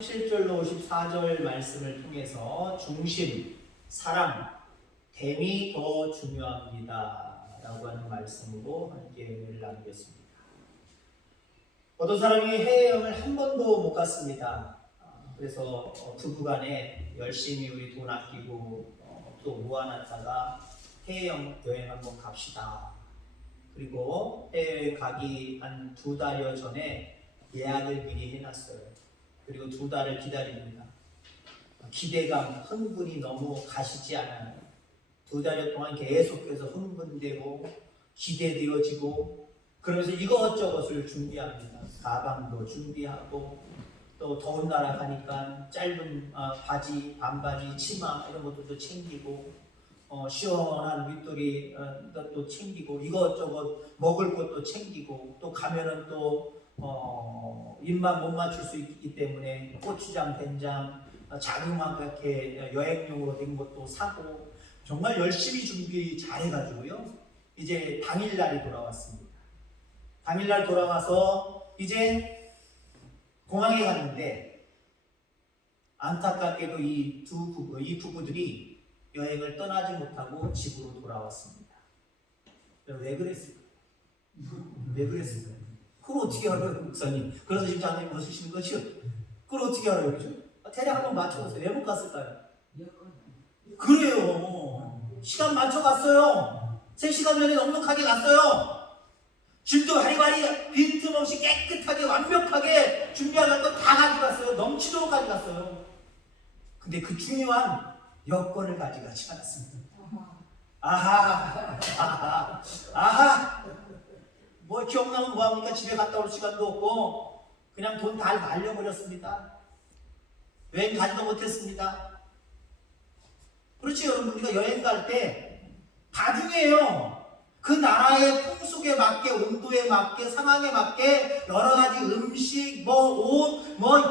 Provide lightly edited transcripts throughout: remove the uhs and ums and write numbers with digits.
7절로 54절 말씀을 통해서 중심, 사랑, 됨이 더 중요합니다 라고 하는 말씀으로 함께 은혜를 나누겠습니다. 어떤 사람이 해외여행을 한 번도 못 갔습니다. 그래서 부부간에 열심히 우리 돈 아끼고 또 모아놨다가 해외여행 한번 갑시다. 그리고 해외 가기 한 2달여 전에 예약을 미리 해놨어요. 그리고 2달을 기다립니다. 기대감, 흥분이 너무 가시지 않아요. 2달여 동안 계속해서 흥분되고 기대되어지고 그러면서 이것저것을 준비합니다. 가방도 준비하고 또 더운 나라 가니까 짧은 바지, 반바지, 치마 이런 것들도 챙기고 시원한 윗돌이 또 챙기고 이것저것 먹을 것도 챙기고 또 가면은 또 입만 못 맞출 수 있기 때문에 고추장, 된장, 자그마하게 여행용으로 된 것도 사고 정말 열심히 준비 잘 해가지고요. 이제 당일날이 돌아왔습니다. 당일날 돌아와서 이제 공항에 갔는데 안타깝게도 이 부부들이 여행을 떠나지 못하고 집으로 돌아왔습니다. 왜 그랬을까요? 왜 그랬을까요? 그걸 어떻게 알아요, 목사님? 그래서 지금 장님 벗으시는 거죠? 그걸 어떻게 알아요, 그죠? 대략 한번 맞춰보세요. 왜 못 갔을까요? 그래요. 시간 맞춰갔어요. 3시간 전에 넉넉하게 갔어요. 짐도 바리바리 빈틈없이 깨끗하게 완벽하게 준비할 거 다 가져갔어요. 넘치도록 가져갔어요. 근데 그 중요한 여권을 가져가지 않았습니다. 아하. 뭐 기억나면 뭐합니까? 집에 갔다 올 시간도 없고 그냥 돈 다 날려버렸습니다. 여행 가지도 못했습니다. 그렇지 여러분, 우리가 여행 갈 때 다 중요해요. 그 나라의 풍속에 맞게, 온도에 맞게, 상황에 맞게 여러 가지 음식, 옷,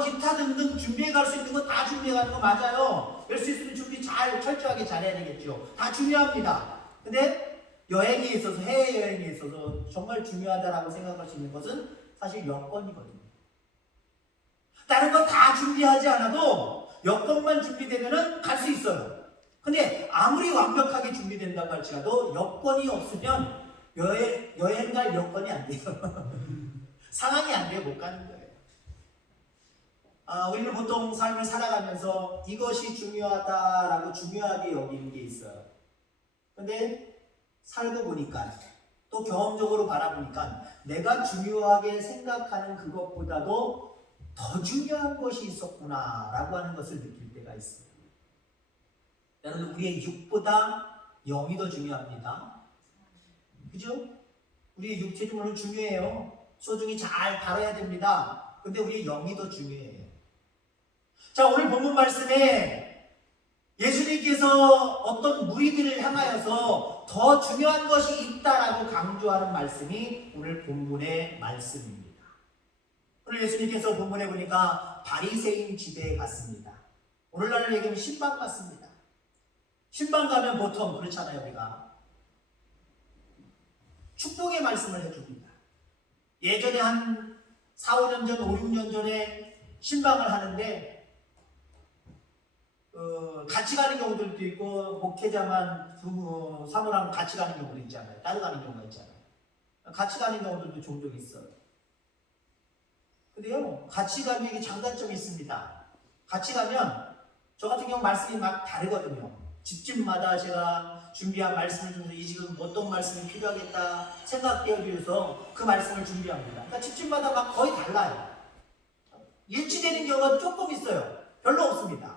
기타 등등 준비해 갈 수 있는 거 다 준비해 가는 거 맞아요. 될 수 있으면 준비 철저하게 잘해야 되겠죠. 다 중요합니다. 근데 여행에 있어서, 해외여행에 있어서 정말 중요하다라고 생각할 수 있는 것은 사실 여권이거든요. 다른 거 다 준비하지 않아도 여권만 준비되면 갈 수 있어요. 근데 아무리 완벽하게 준비된다고 할지라도 여권이 없으면 여행 갈 여건이 안 돼요. 상황이 안 돼요. 못 가는 거예요. 우리는 보통 삶을 살아가면서 이것이 중요하다라고 중요하게 여기는 게 있어요. 근데 살고 보니까 또 경험적으로 바라보니까 내가 중요하게 생각하는 그것보다도 더 중요한 것이 있었구나 라고 하는 것을 느낄 때가 있어요. 여러분, 우리의 육보다 영이 더 중요합니다. 그죠? 우리의 육체도 물론 중요해요. 소중히 잘 다뤄야 됩니다. 근데 우리의 영이 더 중요해요. 자, 오늘 본문 말씀에 예수님께서 어떤 무리들을 향하여서 더 중요한 것이 있다라고 강조하는 말씀이 오늘 본문의 말씀입니다. 오늘 예수님께서 본문에 보니까 바리새인 집에 갔습니다. 오늘날 얘기하면 신방 갔습니다. 신방 가면 보통 그렇잖아요. 우리가 축복의 말씀을 해줍니다. 예전에 한 4, 5년 전, 5, 6년 전에 신방을 하는데 같이 가는 경우들도 있고 목회자만 부부, 사모랑 같이 가는 경우도 있잖아요. 따라가는 경우가 있잖아요. 같이 가는 경우들도 종종 있어요. 근데요, 같이 가면 이게 장단점이 있습니다. 같이 가면 저 같은 경우 말씀이 막 다르거든요. 집집마다 제가 준비한 말씀을 통해서 이 집은 어떤 말씀이 필요하겠다 생각되어 주셔서 그 말씀을 준비합니다. 그러니까 집집마다 막 거의 달라요. 일치되는 경우가 조금 있어요. 별로 없습니다.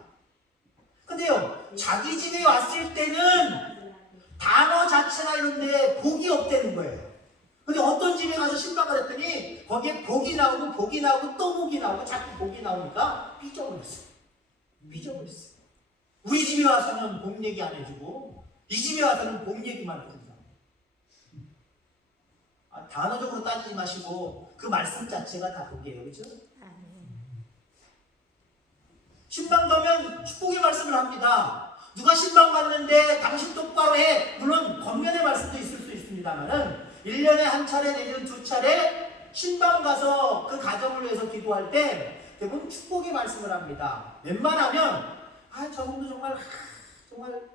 근데요, 자기 집에 왔을 때는 단어 자체나 이런데 복이 없다는 거예요. 근데 어떤 집에 가서 신방을 했더니 거기에 복이 나오고 또 복이 나오고 자꾸 복이 나오니까 삐져버렸어요. 우리 집에 와서는 복 얘기 안 해주고 이 집에 와서는 복 얘기만 해준다. 단어적으로 따지지 마시고 그 말씀 자체가 다 복이에요. 그렇죠? 신방 가면 축복의 말씀을 합니다. 누가 신방 갔는데 당신 똑바로 해. 물론 겉면의 말씀도 있을 수 있습니다만은 1년에 한 차례 내지는 2차례 신방 가서 그 가정을 위해서 기도할 때 대부분 축복의 말씀을 합니다. 웬만하면 저분도 정말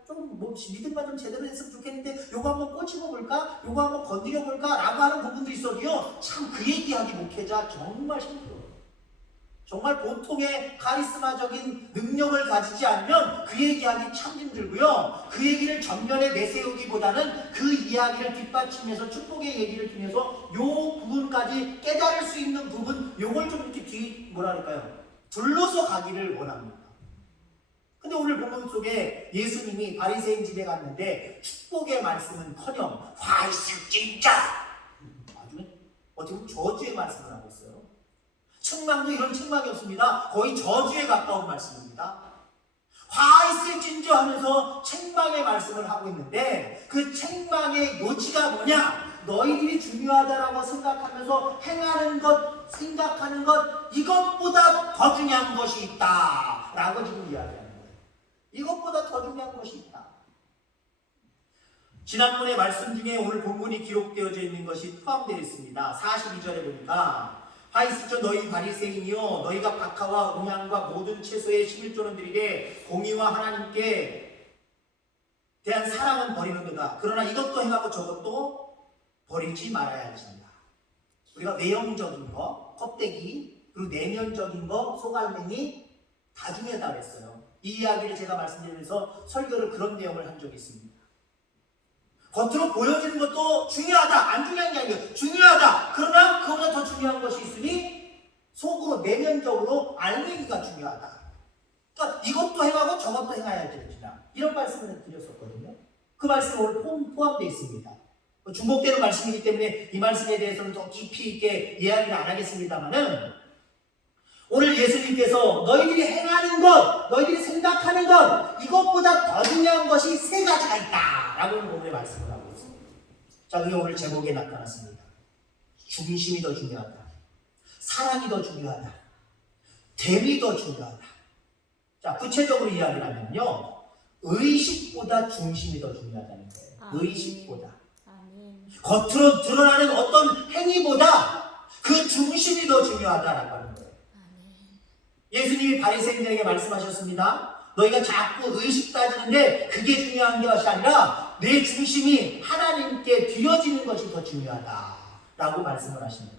좀 믿음만 좀 제대로 했으면 좋겠는데 요거 한번 꼬집어 볼까? 요거 한번 건드려 볼까? 라고 하는 부분도 있어도요, 참 그 얘기하기 목회자 정말 힘들어요. 정말 보통의 카리스마적인 능력을 가지지 않으면 그 얘기하기 참 힘들고요. 그 얘기를 전면에 내세우기보다는 그 이야기를 뒷받침해서 축복의 얘기를 통해서 요 부분까지 깨달을 수 있는 부분, 요걸 좀 이렇게 둘러서 가기를 원합니다. 근데 오늘 본문 속에 예수님이 바리새인 집에 갔는데 축복의 말씀은커녕 화 있을 진짜 아주 어떻게 보면 저주의 말씀을 하고 있어요. 책망도 이런 책망이 없습니다. 거의 저주에 가까운 말씀입니다. 화 있을진저 하면서 책망의 말씀을 하고 있는데 그 책망의 요지가 뭐냐? 너희들이 중요하다라고 생각하면서 행하는 것, 생각하는 것, 이것보다 더 중요한 것이 있다 라고 지금 이야기합니다. 이것보다 더 중요한 것이 있다. 지난번에 말씀 중에 오늘 본문이 기록되어져 있는 것이 포함되어 있습니다. 42절에 보니까 화 있을저 너희 바리새인이요 너희가 박하와 음향과 모든 채소의 11조는 드리되 공의와 하나님께 대한 사랑은 버리는도다. 그러나 이것도 행하고 저것도 버리지 말아야 하신다. 우리가 외형적인 거, 껍데기, 그리고 내면적인 거, 속알맹이 다 중요하다고 했어요. 이 이야기를 제가 말씀드리면서 설교를 그런 내용을 한 적이 있습니다. 겉으로 보여지는 것도 중요하다. 안 중요한 게 아니에요. 중요하다. 그러나 그보다 더 중요한 것이 있으니 속으로 내면적으로 알맹이가 중요하다. 그러니까 이것도 행하고 저것도 행해야지. 이런 말씀을 드렸었거든요. 그 말씀이 오늘 포함되어 있습니다. 중복되는 말씀이기 때문에 이 말씀에 대해서는 더 깊이 있게 이야기를 안 하겠습니다만은 오늘 예수님께서 너희들이 행하는 것, 너희들이 생각하는 것, 이것보다 더 중요한 것이 세 가지가 있다 라고 오늘 말씀을 하고 있습니다. 자, 그게 오늘 제목에 나타났습니다. 중심이 더 중요하다. 사랑이 더 중요하다. 됨이 더 중요하다. 자, 구체적으로 이야기를 하면요, 의식보다 중심이 더 중요하다는 거예요. 의식보다. 겉으로 드러나는 어떤 행위보다 그 중심이 더 중요하다라고 하는 거예요. 예수님이 바리새인들에게 말씀하셨습니다. 너희가 자꾸 의식 따지는데 그게 중요한 것이 아니라 내 중심이 하나님께 드려지는 것이 더 중요하다라고 말씀을 하십니다.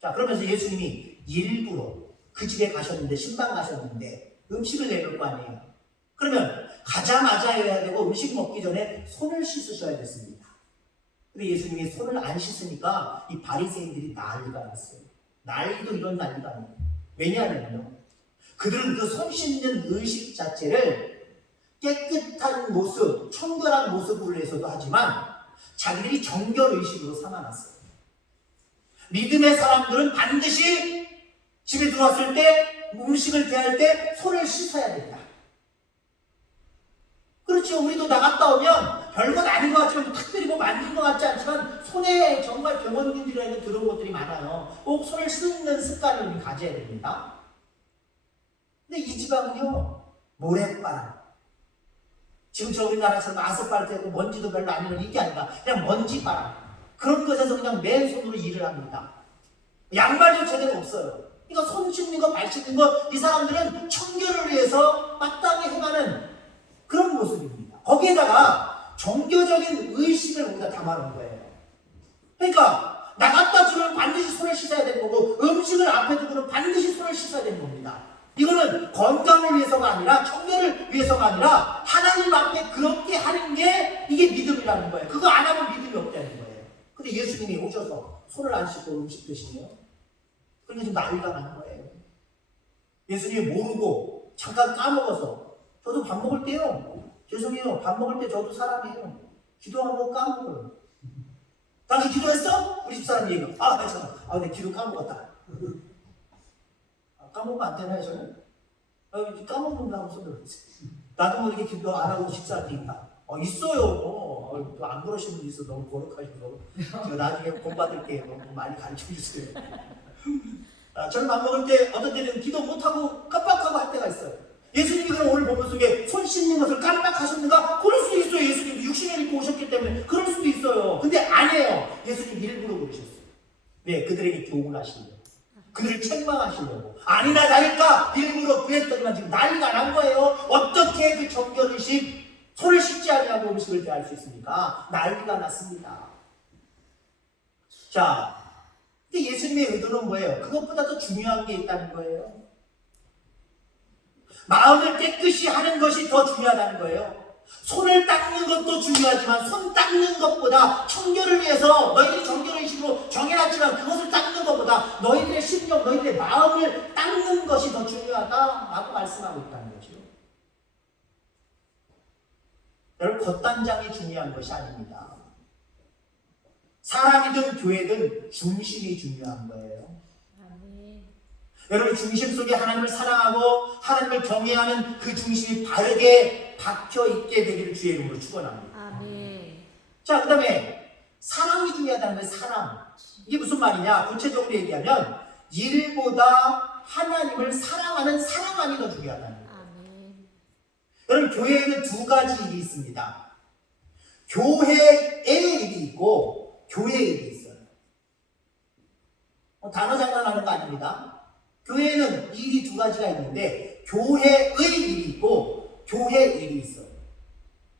자, 그러면서 예수님이 일부러 그 집에 가셨는데, 신방 가셨는데 음식을 내놓을 거 아니에요. 그러면 가자마자 해야 되고 음식 먹기 전에 손을 씻으셔야 됐습니다. 근데 예수님이 손을 안 씻으니까 이 바리새인들이 난리가 났어요. 난리도 이런 난리가 아니에요. 왜냐하면요, 그들은 그 손 씻는 의식 자체를 깨끗한 모습, 청결한 모습으로 해서도 하지만 자기들이 정결의식으로 삼아놨어요. 믿음의 사람들은 반드시 집에 들어왔을 때 음식을 대할 때 손을 씻어야 된다. 그렇죠. 우리도 나갔다 오면 별것 아닌 것 같지만 특별히 뭐 만진 것 같지 않지만 손에 정말 병원균들이라는 들어온 것들이 많아요. 꼭 손을 씻는 습관을 우리 가져야 됩니다. 근데 이 지방은요, 모래바람. 지금처럼 우리나라처럼 아스팔트에도 먼지도 별로 안 나는 이게 아니라 그냥 먼지바람. 그런 것에서 그냥 맨손으로 일을 합니다. 양말도 제대로 없어요. 그러니까 손 씻는 거, 발 씻는 거, 이 사람들은 청결을 위해서 마땅히 행하는 그런 모습입니다. 거기에다가 종교적인 의식을 거기다 담아놓은 거예요. 그러니까 나갔다 들어오면 반드시 손을 씻어야 되는 거고 음식을 앞에 두고는 반드시 손을 씻어야 되는 겁니다. 이거는 건강을 위해서가 아니라 청결을 위해서가 아니라 하나님 앞에 그렇게 하는 게 이게 믿음이라는 거예요. 그거 안 하면 믿음이 없다는 거예요. 근데 예수님이 오셔서 손을 안 씻고 음식 드시네요. 그러니까 지금 난리가 나는 거예요. 예수님이 모르고 잠깐 까먹어서 저도 밥 먹을 때요, 죄송해요, 밥 먹을 때 저도 사람이에요. 기도하고 까먹어요. 당신 기도했어? 우리 집사람이 얘기해요. 괜찮아. 내 기도 까먹었다. 까먹으면 안 되나요, 저는? 까먹는다고 나도 모르게 기도 안 하고 식사할 때 있다. 있어요. 또 안 그러시는 분 있어. 너무 거룩하시고. 제가 나중에 본 받을게요. 너무 많이 가르쳐 주세요. 저는 밥 먹을 때 어떤 때는 기도 못하고 깜빡하고 할 때가 있어요. 예수님이 그럼 오늘 본문 속에 손 씻는 것을 깜빡하셨는가? 그럴 수도 있어요. 예수님이 육신을 입고 오셨기 때문에 그럴 수도 있어요. 근데 아니에요. 예수님 일부러 그러셨어요. 네, 그들에게 교훈하시는 거예요. 그들을 책망하시려고 아니나 다를까 일부러 그랬더니만 지금 난리가 난 거예요. 어떻게 그 정결의식 손을 씻지 아니하고 음식을 대할 수 있습니까? 난리가 났습니다. 자, 근데 예수님의 의도는 뭐예요? 그것보다 더 중요한 게 있다는 거예요. 마음을 깨끗이 하는 것이 더 중요하다는 거예요. 손을 닦는 것도 중요하지만 손 닦는 것보다 청결을 위해서 너희들이 정결의식으로 정해놨지만 그것을 닦는 것보다 너희들의 심령, 너희들의 마음을 닦는 것이 더 중요하다라고 말씀하고 있다는 거죠. 여러분, 겉단장이 중요한 것이 아닙니다. 사람이든 교회든 중심이 중요한 거예요. 여러분, 중심 속에 하나님을 사랑하고 하나님을 경외하는 그 중심이 바르게 박혀 있게 되기를 주의 이름으로 축원합니다. 아멘. 자, 그 다음에 사랑이 중요하다는 거예요. 사랑. 이게 무슨 말이냐? 구체적으로 얘기하면 일보다 하나님을 사랑하는 사랑함이 더 중요하다는 거예요. 아멘. 여러분, 교회에는 두 가지 일이 있습니다. 교회의 일이 있고 교회의 일이 있어요. 단어 장난하는 거 아닙니다. 교회에는 일이 두 가지가 있는데 교회의 일이 있고 교회의 일이 있어요.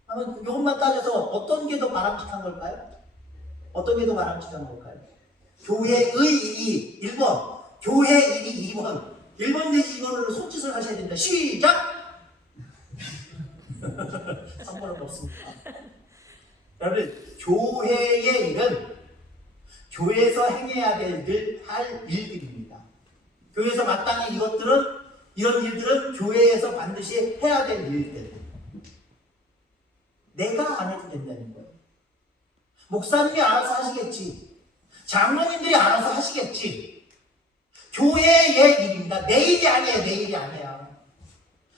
그러면 이것만 따져서 어떤 게 더 바람직한 걸까요? 어떤 게 더 바람직한 걸까요? 교회의 일이 1번, 교회의 일이 2번. 1번 내지 2번으로 손짓을 하셔야 됩니다. 시작! 3번은 없습니다. 여러분, 교회의 일은 교회에서 행해야 할 일들입니다. 교회에서 마땅히 이런 일들은 교회에서 반드시 해야 될 일들. 내가 안 해도 된다는 거예요. 목사님이 알아서 하시겠지. 장로님들이 알아서 하시겠지. 교회의 일입니다. 내 일이 아니에요. 내 일이 아니야.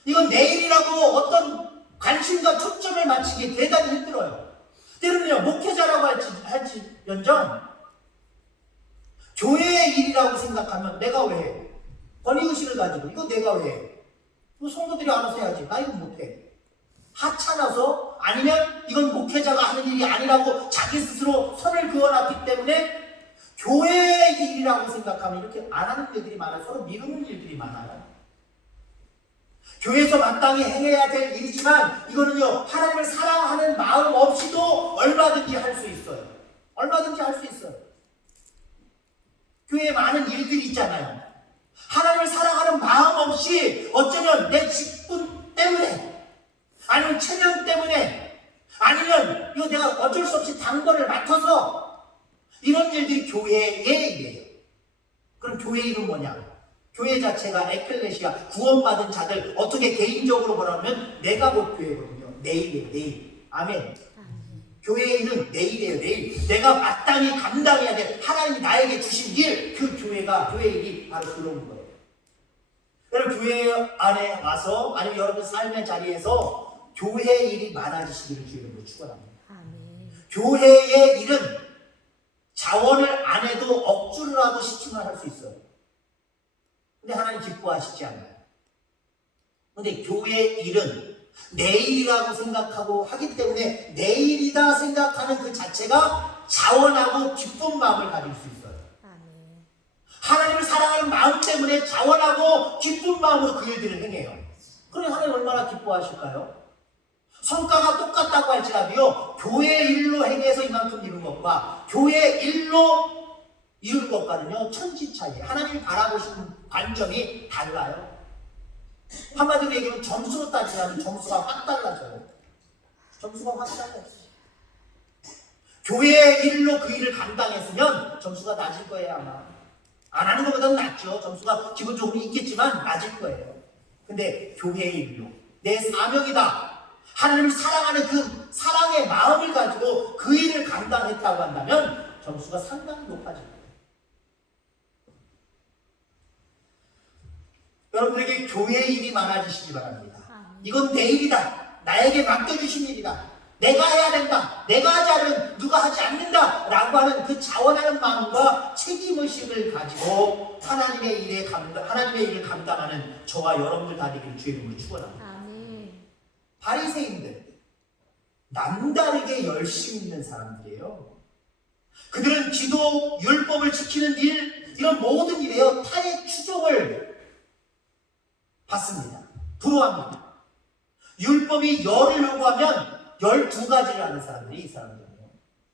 이건 내 일이라고 어떤 관심과 초점을 맞추기 대단히 힘들어요. 때로는요, 목회자라고 할지언정 교회의 일이라고 생각하면 내가 왜 해? 권위의식을 가지고 이거 내가 왜 해? 이거 성도들이 알아서 해야지. 나 이거 못해. 하찮아서 아니면 이건 목회자가 하는 일이 아니라고 자기 스스로 선을 그어놨기 때문에 교회의 일이라고 생각하면 이렇게 안 하는 일들이 많아요. 서로 미루는 일들이 많아요. 교회에서 마땅히 행해야 될 일이지만 이거는요, 하나님을 사랑하는 마음 없이도 얼마든지 할 수 있어요. 얼마든지 할 수 있어요. 교회에 많은 일들이 있잖아요. 하나님을 사랑하는 마음 없이 어쩌면 내 직분 때문에 아니면 체면 때문에 아니면 이거 내가 어쩔 수 없이 당번을 맡아서 이런 일들이 교회의 일이에요. 그럼 교회의 일은 뭐냐? 교회 자체가 에클레시아, 구원받은 자들, 어떻게 개인적으로 보라면 내가 곧 교회거든요. 내일이에요. 내일. 아멘. 교회의 일은 내일이에요. 내일. 내가 마땅히 감당해야 돼. 하나님이 나에게 주신 일, 그 교회의 일이 바로 그런 거예요. 여러분, 교회 안에 와서 아니면 여러분 삶의 자리에서 교회의 일이 많아지시기를 주님으로 축원합니다. 교회의 일은 자원을 안 해도 억지로라도 시키면 할 수 있어요. 근데 하나님 기뻐하시지 않아요. 근데 교회의 일은 내일이라고 생각하고 하기 때문에 내일이다 생각하는 그 자체가 자원하고 기쁜 마음을 가질 수 있어요. 하나님을 사랑하는 마음 때문에 자원하고 기쁜 마음으로 그 일들을 행해요. 그럼 하나님 얼마나 기뻐하실까요? 성과가 똑같다고 할지라도요, 교회 일로 행해서 이만큼 이룬 것과 교회 일로 이룬 것과는요, 천지 차이에요. 하나님이 바라보시는 관점이 달라요. 한마디로 얘기하면 점수로 따지면 점수가 확 달라져요. 점수가 확 달라져요. 교회의 일로 그 일을 감당했으면 점수가 낮을 거예요. 아마 안 하는 것보다는 낫죠. 점수가 기본적으로 있겠지만 낮을 거예요. 근데 교회의 일로 내 사명이다, 하나님을 사랑하는 그 사랑의 마음을 가지고 그 일을 감당했다고 한다면 점수가 상당히 높아질 거예요. 여러분들에게 교회의 일이 많아지시기 바랍니다. 이건 내 일이다. 나에게 맡겨주신 일이다. 내가 해야 된다. 내가 하지 않으면 누가 하지 않는다. 라고 하는 그 자원하는 마음과 책임의식을 가지고 하나님의 일을 감당하는 저와 여러분들 다 되기를 주의 이름으로 축원합니다. 바리새인들, 남다르게 열심히 있는 사람들이에요. 그들은 기도, 율법을 지키는 일, 이런 모든 일에요 타의 추종을 받습니다. 부러워합니다. 율법이 열을 요구하면 12가지를 하는 사람들이 이 사람들이에요.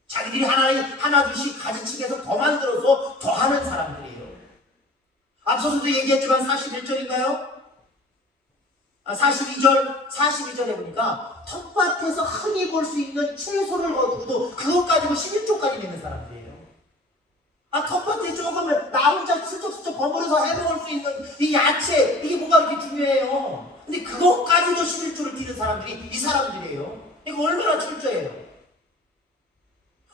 자기들이 하나 둘씩 가지치기해서 더 만들어서 더 하는 사람들이에요. 앞서서도 얘기했지만 41절인가요? 42절에 보니까 텃밭에서 흔히 볼 수 있는 채소를 거두고도 그것 가지고 11조까지 내는 사람들이에요. 텃밭에 조금 나 혼자 슬쩍슬쩍 버무려서 해먹을 수 있는 이 야채, 이게 뭐가 그렇게 중요해요. 근데 그것까지도 11조를 띄는 사람들이 이 사람들이에요. 이거 얼마나 철저해요.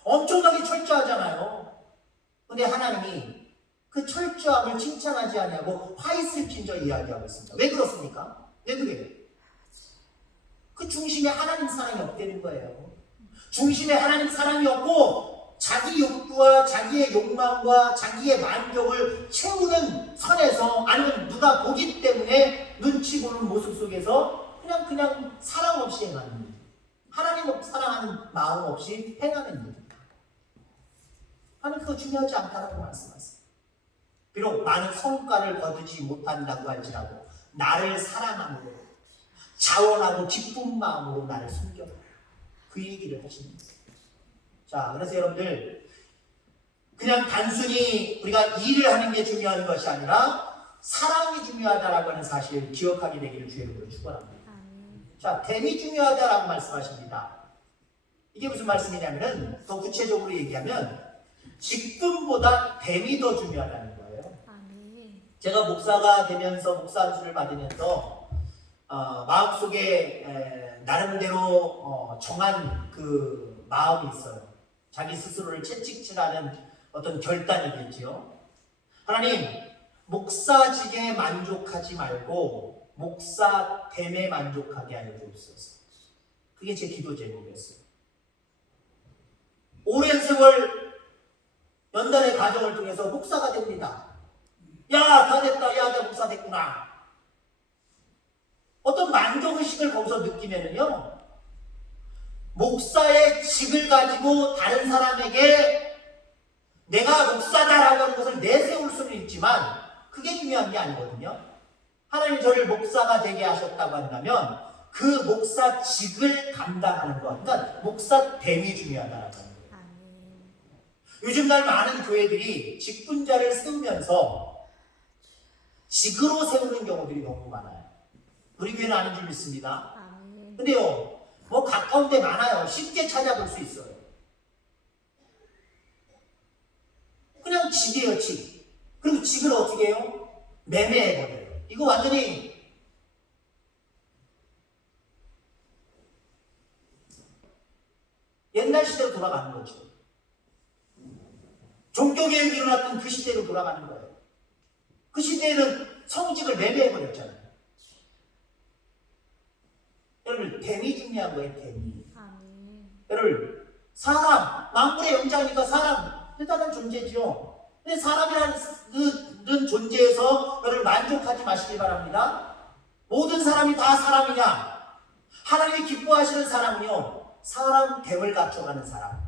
엄청나게 철저하잖아요. 근데 하나님이 그 철저함을 칭찬하지 아니하고 화이슬 핀저 이야기하고 있습니다. 왜 그렇습니까? 왜 그래요? 그 중심에 하나님 사랑이 없다는 거예요. 중심에 하나님 사랑이 없고 자기 욕구와 자기의 욕망과 자기의 만족을 채우는 선에서 아니면 누가 보기 때문에 눈치 보는 모습 속에서 그냥 사랑 없이 행하는 일. 하나님 사랑하는 마음 없이 행하는 일. 하나님 그거 중요하지 않다고 말씀하세요. 비록 많은 성과를 거두지 못한다고 할지라도 나를 사랑함으로 자원하고 기쁜 마음으로 나를 섬겨라. 그 얘기를 하시는 거예요. 자, 그래서 여러분들 그냥 단순히 우리가 일을 하는 게 중요한 것이 아니라 사랑이 중요하다라고 하는 사실을 기억하게 되기를 주의 이름으로 축원합니다. 자, 됨이 중요하다라고 말씀하십니다. 이게 무슨 말씀이냐면은 더 구체적으로 얘기하면 직분보다 됨이 더 중요하다는 거예요. 제가 목사가 되면서 목사 안수를 받으면서 마음속에 나름대로 정한 그 마음이 있어요. 자기 스스로를 채찍질하는 어떤 결단이겠지요. 하나님, 목사직에 만족하지 말고 목사됨에 만족하게 하여 주옵소서. 그게 제 기도 제목이었어요. 오랜 세월 연단의 과정을 통해서 목사가 됩니다. 야, 다 됐다. 야, 나 목사 됐구나. 어떤 만족의식을 거기서 느끼면은요, 목사의 직을 가지고 다른 사람에게 내가 목사다라고 하는 것을 내세울 수는 있지만 그게 중요한 게 아니거든요. 하나님 저를 목사가 되게 하셨다고 한다면 그 목사직을 감당하는 것, 그러니까 목사됨이 중요하다라고 하는 거예요. 요즘 날 많은 교회들이 직분자를 세우면서 직으로 세우는 경우들이 너무 많아요. 우리 교회는 아닌 줄 믿습니다. 근데요, 뭐 가까운 데 많아요. 쉽게 찾아볼 수 있어요. 그냥 직이에요, 직. 그리고 직을 어떻게 해요? 매매해버려요. 이거 완전히 옛날 시대로 돌아가는 거죠. 종교개혁이 일어났던 그 시대로 돌아가는 거예요. 그 시대에는 성직을 매매해버렸잖아요. 여러분, 됨이 중요한 거예요, 됨이. 여러분, 사람, 만물의 영장이니까 사람, 대단한 존재죠. 근데 사람이라는 존재에서 여러분 만족하지 마시기 바랍니다. 모든 사람이 다 사람이냐? 하나님이 기뻐하시는 사람은요, 사람 됨을 갖춰가는 사람.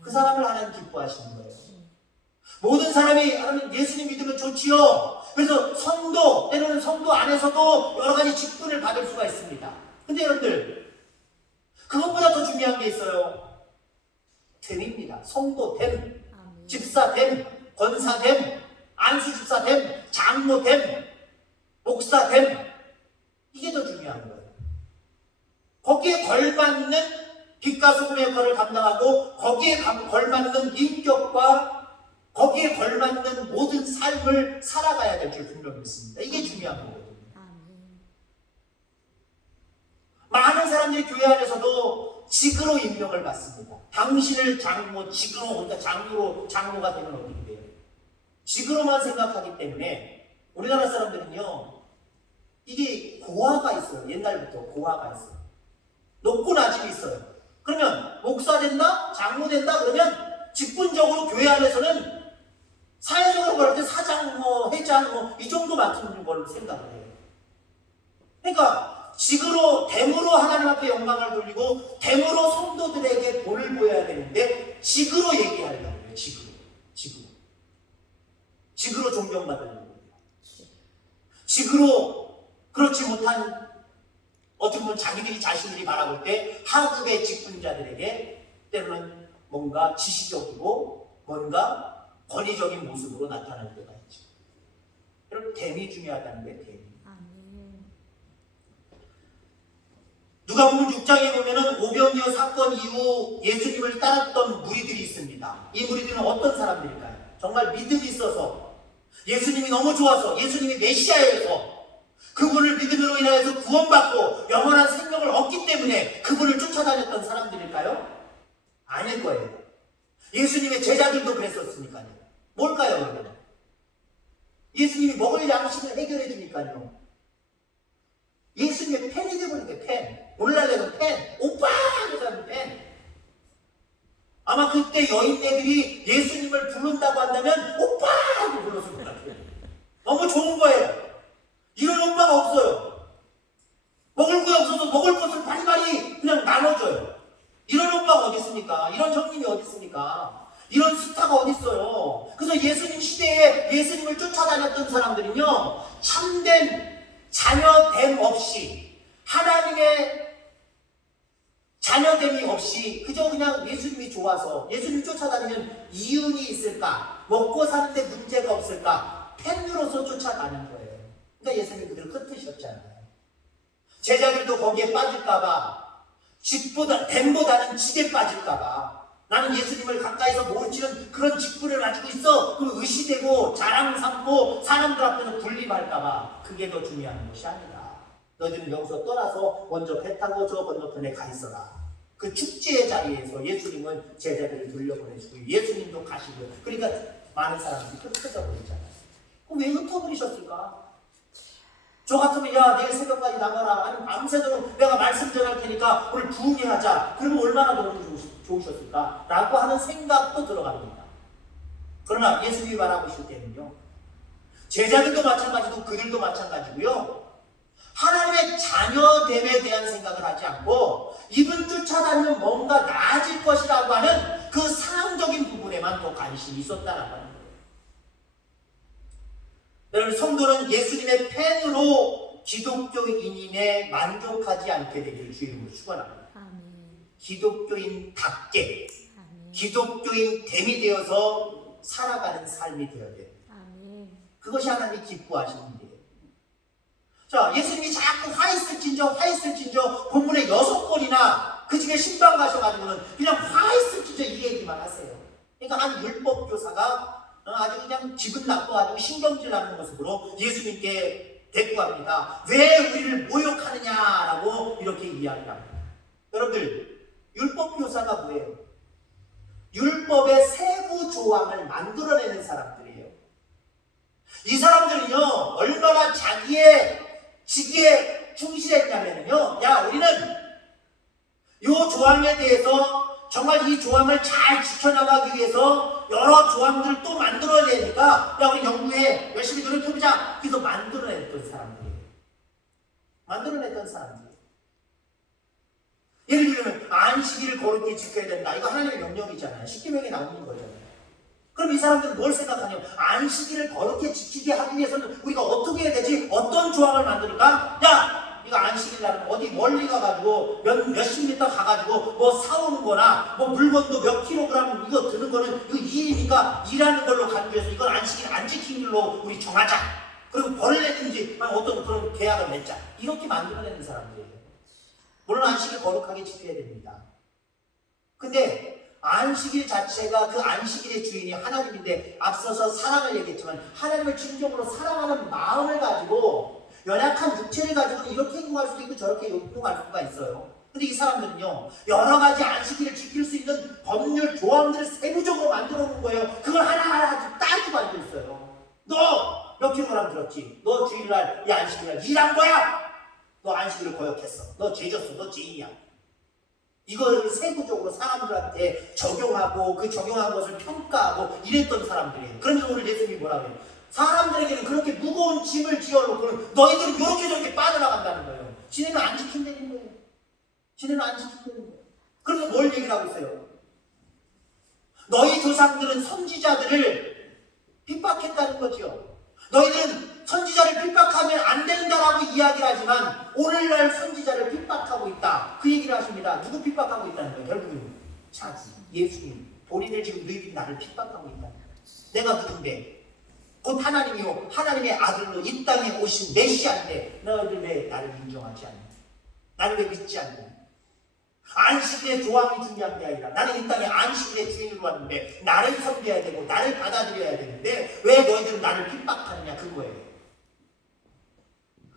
그 사람을 하나님 기뻐하시는 거예요. 모든 사람이 하나님 예수님 믿으면 좋지요. 그래서 성도, 때로는 성도 안에서도 여러 가지 직분을 받을 수가 있습니다. 근데 여러분들, 그것보다 더 중요한 게 있어요. 됨입니다. 성도됨, 집사됨, 권사됨, 안수집사됨, 장로됨, 목사됨. 이게 더 중요한 거예요. 거기에 걸맞는 빛과 소금의 역할을 감당하고 거기에 걸맞는 인격과 거기에 걸맞는 모든 삶을 살아가야 될 줄 분명히 믿습니다. 이게 중요한 거거든요. 많은 사람들이 교회 안에서도 직으로 임명을 받습니다. 당신을 장로, 직으로, 그러니까 장로가 되면 어떻게 돼요? 직으로만 생각하기 때문에 우리나라 사람들은요, 이게 고하가 있어요. 옛날부터 고하가 있어요. 높고 낮음이 있어요. 그러면 목사 된다? 장로 된다? 그러면 직분적으로 교회 안에서는 사회적으로 볼 때 사장, 회장, 이 정도 맡는 걸로 생각을 해요. 그러니까 직으로, 됨으로 하나님 앞에 영광을 돌리고 됨으로 성도들에게 본을 보여야 되는데 직으로 얘기하려고 해요. 직으로 그렇지 못한 어떻게 보면 자기들이 자신들이 바라볼 때 하급의 직분자들에게 때로는 뭔가 지시적이고 뭔가 권위적인 모습으로 나타날 때가 있죠. 여러분, 됨이 중요하다는 거예요. 됨이. 누가복음 6장에 보면은 오병이어 사건 이후 예수님을 따랐던 무리들이 있습니다. 이 무리들은 어떤 사람들일까요? 정말 믿음이 있어서, 예수님이 너무 좋아서, 예수님이 메시아여서 그분을 믿음으로 인하여서 구원받고 영원한 생명을 얻기 때문에 그분을 쫓아다녔던 사람들일까요? 아닐 거예요. 예수님의 제자들도 그랬었으니까요. 뭘까요, 그러면? 예수님이 먹을 양식을 해결해 주니까요. 예수님의 팬이 되버린 거예요. 팬. 오늘날에는 팬. 오빠! 그러자는 팬. 아마 그때 여인네들이 예수님을 부른다고 한다면 오빠! 하고 불렀을 것 같아요. 너무 좋은 거예요. 이런 오빠가 없어요. 먹을 거 없어서 먹을 것을 바리바리 그냥 나눠줘요. 이런 오빠가 어디 있습니까? 이런 형님이 어디 있습니까? 이런 스타가 어디 있어요? 그래서 예수님 시대에 예수님을 쫓아다녔던 사람들은요, 참된 자녀됨 없이, 하나님의 자녀됨이 없이 그저 그냥 예수님이 좋아서 예수님 쫓아다니면 이윤이 있을까? 먹고 사는데 문제가 없을까? 팬으로서 쫓아다닌 거예요. 그러니까 예수님이 그들을 흩으셨잖아요. 제자들도 거기에 빠질까봐, 댐보다는 집에 빠질까봐, 나는 예수님을 가까이서 모르치는 그런 직분을 가지고 있어, 그럼 의시되고 자랑 삼고 사람들 앞에서 군림할까봐, 그게 더 중요한 것이 아니라 너희들은 여기서 떠나서 먼저 배 타고 저 건너편에 가 있어라. 그 축제의 자리에서 예수님은 제자들을 돌려보내시고 예수님도 가시고, 그러니까 많은 사람들이 흩어져버리잖아요. 그럼 왜 흩어버리셨을까? 저 같으면 야, 내일 새벽까지 나가라, 아니면 밤새도록 내가 말씀 전할 테니까 오늘 부흥회 하자, 그러면 얼마나 너무 좋으셨을까? 라고 하는 생각도 들어갑니다. 그러나 예수님이 바라보실 때는요, 제자들도 마찬가지고 그들도 마찬가지고요, 하나님의 자녀됨에 대한 생각을 하지 않고 이분 쫓아다니면 뭔가 나아질 것이라고 하는 그 상황적인 부분에만 더 관심이 있었다라고 하는 거예요. 여러분, 성도는 예수님의 팬으로 기독교인임에 만족하지 않게 되기를 주 이름으로 축원합니다. 기독교인답게, 기독교인 됨이 되어서 살아가는 삶이 되어야 돼요. 그것이 하나님이 기뻐하시는 일이에요. 자, 예수님이 자꾸 화 있을진저 본문에 6번이나 그 중에 신방 가셔가지고는 그냥 화 있을진저 이 얘기만 하세요. 그러니까 한 율법 교사가 아주 그냥 기분 나빠가지고 신경질 나는 모습으로 예수님께 대꾸합니다. 왜 우리를 모욕하느냐라고 이렇게 이야기를 합니다. 여러분들, 율법 교사가 뭐예요? 율법의 세부 조항을 만들어내는 사람들이에요. 이 사람들은요, 얼마나 자기의 직위에 충실했냐면요, 야, 우리는 이 조항에 대해서 정말 이 조항을 잘 지켜나가기 위해서 여러 조항들을 또 만들어내니까, 야, 우리 연구해, 열심히 노력해보자. 그래서 만들어냈던 사람들이에요. 만들어냈던 사람들. 예를 들면 안식일을 거룩히 지켜야 된다. 이거 하나님의 명령이잖아요. 십계명에 나오는 거잖아요. 그럼 이 사람들은 뭘 생각하냐면, 안식일을 거룩히 지키게 하기 위해서는 우리가 어떻게 해야 되지? 어떤 조항을 만들까? 야! 이거 안식일 날은 어디 멀리 가가지고 몇십 미터 가가지고 뭐 사오는 거나 뭐 물건도 몇 킬로그램 이거 드는 거는 이거 일이니까 일하는 걸로 간주해서 이건 안식일 안 지키는 걸로 우리 정하자. 그리고 벌을 내든지 어떤 그런 계약을 맺자. 이렇게 만들어내는 사람들이에요. 물론 안식일 거룩하게 지켜야 됩니다. 근데 안식일 자체가, 그 안식일의 주인이 하나님인데, 앞서서 사랑을 얘기했지만 하나님을 진정으로 사랑하는 마음을 가지고 연약한 육체를 가지고 이렇게 행동할 수도 있고 저렇게 행동할 수가 있어요. 근데 이 사람들은요, 여러 가지 안식일을 지킬 수 있는 법률 조항들을 세부적으로 만들어 놓은 거예요. 그걸 하나하나 따지고 앉아있어요. 너 몇 킬로그램 들었지? 너 주일날 이 안식일날 일한 거야? 너 안식일을 거역했어. 너 죄졌어. 너 죄인이야. 이걸 세부적으로 사람들한테 적용하고 그 적용한 것을 평가하고 이랬던 사람들이에요. 그런데 오늘 예수님이 뭐라고 해요? 사람들에게는 그렇게 무거운 짐을 지어놓고는 너희들은 이렇게 저렇게 빠져나간다는 거예요. 지네는 안 지킨다는 거예요. 지네는 안 지킨다는 거예요. 그래서 뭘 얘기를 하고 있어요? 너희 조상들은 선지자들을 핍박했다는 거죠. 너희들은 선지자를 핍박하면 안 된다라고 이야기를 하지만 오늘날 선지자를 핍박하고 있다. 그 얘기를 하십니다. 누구 핍박하고 있다는 거예요? 결국은 자기, 예수님. 본인을 지금 너희들이 나를 핍박하고 있다. 내가 누군데? 곧 하나님이요. 하나님의 아들로 이 땅에 오신 메시아인데 너희들 왜 나를 인정하지 않냐? 나를 왜 믿지 않냐? 안식일의 조항이 중요한 게 아니라 나는 이 땅에 안식일의 주인으로 왔는데 나를 섬겨야 되고 나를 받아들여야 되는데 왜 너희들은 나를 핍박하느냐 그거예요.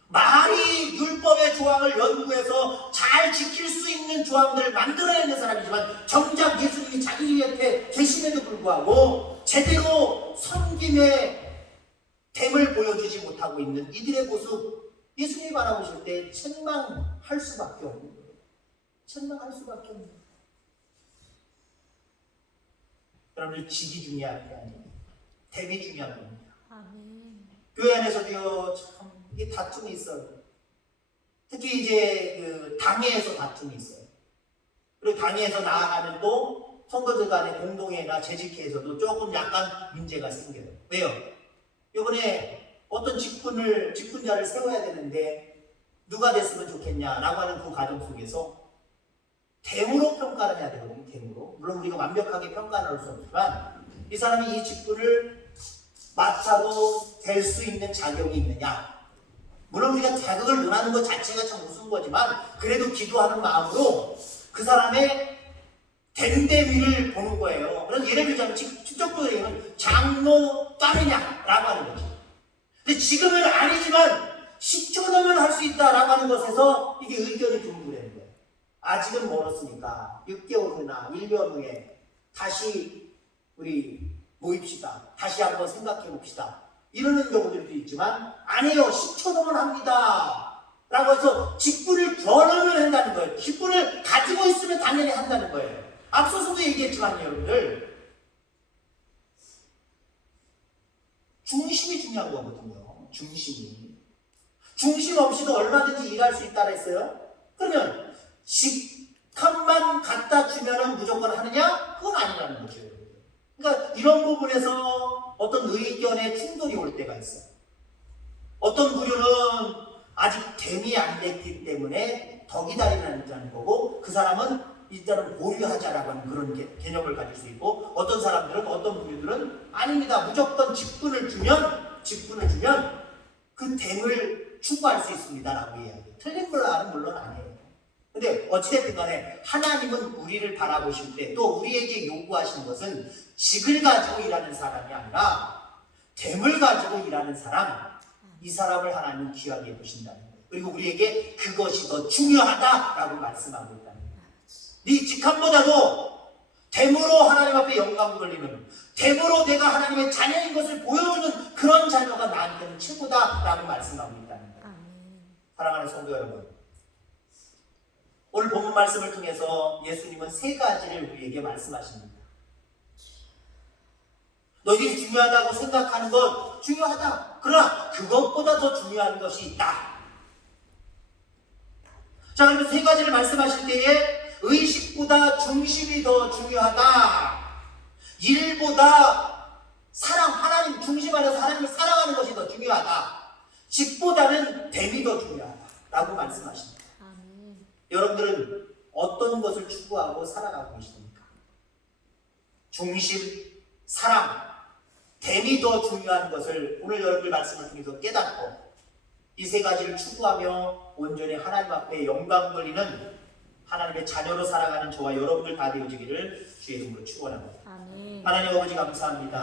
많이 율법의 조항을 연구해서 잘 지킬 수 있는 조항들을 만들어내는 사람이지만 정작 예수님이 자기 곁에 계심에도 불구하고 제대로 섬김의 됨을 보여주지 못하고 있는 이들의 모습 예수님이 바라보실 때 책망할 수밖에 없는 거예요. 책망할 수밖에 없는 거예요. 여러분들 직이 중요한 게 아니에요. 됨이 중요한 겁니다. 아멘. 교회 안에서도요 참 이게 다툼이 있어요. 특히 이제 그 당회에서 다툼이 있어요. 그리고 당회에서 나아가면 또 성도들 간의 공동회나 재직회에서도 조금 약간 문제가 생겨요. 왜요? 이번에 어떤 직분자를 세워야 되는데 누가 됐으면 좋겠냐라고 하는 그 과정 속에서 됨으로 평가를 해야 되거든요. 됨으로. 물론 우리가 완벽하게 평가를 할 수 없지만 이 사람이 이 직분을 맡아도 될 수 있는 자격이 있느냐. 물론 우리가 자격을 논하는 것 자체가 참 우스운 거지만 그래도 기도하는 마음으로 그 사람의 됨됨이를 보는 거예요. 그래서 예를 들자면 직접적으로 얘기하면 장로 따르냐라고 하는 거죠. 근데 지금은 아니지만 10초 넘으면 할 수 있다라고 하는 것에서 이게 의견이 분분되는 거예요. 아직은 멀었으니까 6개월 후나 1년 후에 다시 우리 모입시다. 다시 한번 생각해 봅시다. 이러는 경우들도 있지만 아니에요. 10초 넘으면 합니다. 라고 해서 직분을 권하면 한다는 거예요. 직분을 가지고 있으면 당연히 한다는 거예요. 앞서서도 얘기했지만 여러분들 중심이 중요한 거거든요. 중심 없이도 얼마든지 일할 수 있다 그랬어요. 그러면 직함만 갖다 주면 무조건 하느냐? 그건 아니라는 거죠. 그러니까 이런 부분에서 어떤 의견의 충돌이 올 때가 있어요. 어떤 부류는 아직 됨이 안 됐기 때문에 더 기다리는 거고 그 사람은 일단은 보류하자라고 하는 그런 개념을 가질 수 있고 어떤 사람들은 어떤 부류들은 아닙니다. 무조건 직분을 주면 그 됨을 추구할 수 있습니다 라고 이야기해요. 틀린 걸로는 물론 아니에요. 근데 어찌됐든 간에 하나님은 우리를 바라보실 때 또 우리에게 요구하시는 것은 직을 가지고 일하는 사람이 아니라 됨을 가지고 일하는 사람, 이 사람을 하나님은 귀하게 보신다는 거예요. 그리고 우리에게 그것이 더 중요하다라고 말씀하고 있다는 거예요. 네 직함보다도 됨으로 하나님 앞에 영광 돌리는, 됨으로 내가 하나님의 자녀인 것을 보여주는 그런 자녀가 나한테는 최고다라고 말씀하고 있다는 거예요. 사랑하는 성도 여러분, 오늘 본문 말씀을 통해서 예수님은 세 가지를 우리에게 말씀하십니다. 너희들이 중요하다고 생각하는 것 중요하다. 그러나 그것보다 더 중요한 것이 있다. 자, 그러면 세 가지를 말씀하실 때에 의식보다 중심이 더 중요하다. 일보다 사랑, 하나님 중심 안에서 하나님을 사랑하는 것이 더 중요하다. 직보다는 됨이 더 중요하다. 라고 말씀하십니다. 여러분들은 어떤 것을 추구하고 살아가고 계십니까? 중심, 사랑, 됨이 더 중요한 것을 오늘 여러분들 말씀을 통해서 깨닫고 이 세 가지를 추구하며 온전히 하나님 앞에 영광 돌리는 하나님의 자녀로 살아가는 저와 여러분들 다 되어지기를 주의 이름으로 축원합니다. 하나님 아버지 감사합니다.